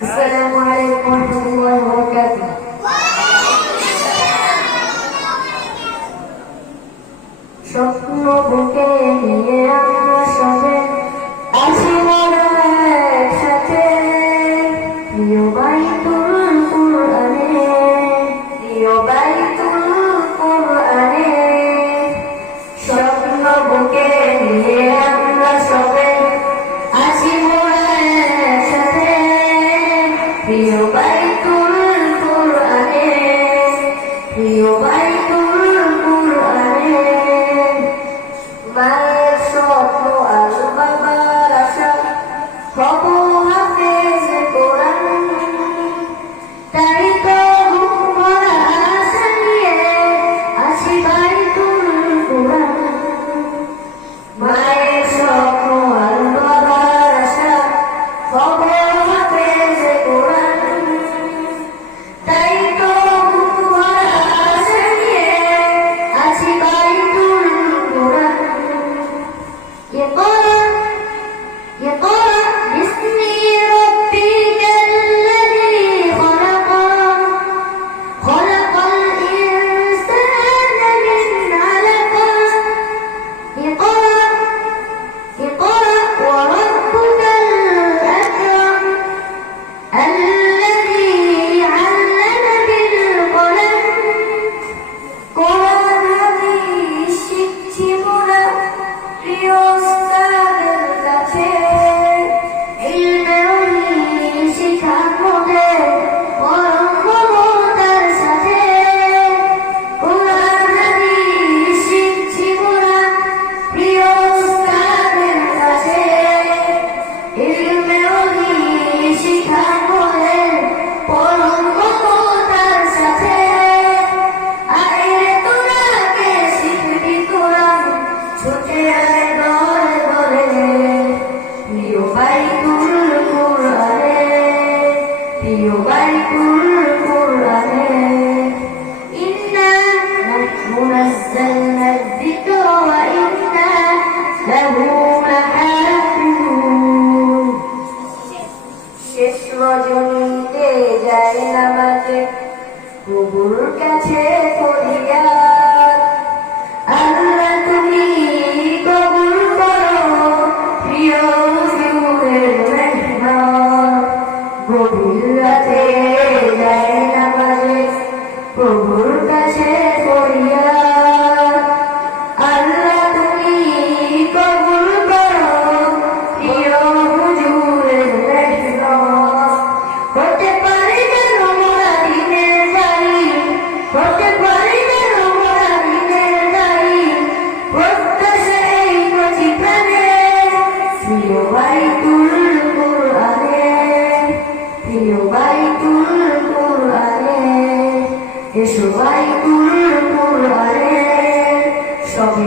আসসালামু আলাইকুম ওয়া রাহমাতুল্লাহি ওয়া বারাকাতুহু। স্বপ্ন বুকে নিয়ে আমরা সবে আছি মোরা একসাথে, প্রিয় বাইতুল কুরআনে, প্রিয় বাইতুল কুরআনে। স্বপ্ন বুকে নিয়ে আমরা সবে আছি মোরা একসাথে, প্রিয় বাইতুল কুরআনে, প্রিয় বাইতুল কুরআনে। মায়ের স্বপ্ন আর বাবার আশা হব হাফেজ কোরআন, তাই তো বুক ভরা আশা নিয়ে আছি বাইতুল কুরআন। মায়ের স্বপ্ন আর বাবার আশা হব হাফেজ কোরআন, তাই তো বুক ভরা আশা নিয়ে আছি বাইতুল কুরআন। اقرأ اقرأ باسم ربك الذي خلق، خلق الإنسان من علق. اقرأ اقرأ وربك الأكرم الذي علم بالقلم. কোরআন হাদিস শিখছি মোরা প্রিয় উস্তাদের কাছে, ইলমে ওহী শিখান মোদের পরম ক্ষমতার সাথে। কোরআন হাদিস শিখছি মোরা প্রিয় উস্তাদের কাছে, ইলমে ওহী শিখান মোদের পরম ক্ষমতার সাথে। আরে তোরা কে শিখবি কোরআন, ছুটে আয় দলে দলে, প্রিয় বাইতুল কুরআনে, প্রিয় বাইতুল কুরআনে। ইন্না নাহনু নাযালনা যিকরা ওয়া ইন্না লাহু লাহাফিজুন। শেষ রজনীতে যায় নামাজে প্রভুর কাছে ফরিয়াদ, আল্লাহ তুমি কবুল করো প্রিয় হুজুরের মেহনত। গভীর রাতে যায় নামাজে প্রভুর কাছে ফরিয়াদ, আল্লাহ তুমি কবুল করো প্রিয় হুজুরের মেহনত। হতে পারে যেন মোরা দিনের দায়ী, হতে পারে যেন মোরা দিনের দায়ী, প্রত্যাশা এই কচি প্রাণে, প্রিয় বাইতুল কুরআনে, প্রিয় বাইতুল কুরআনে। এসো বাইতুল কুরআনে, সবে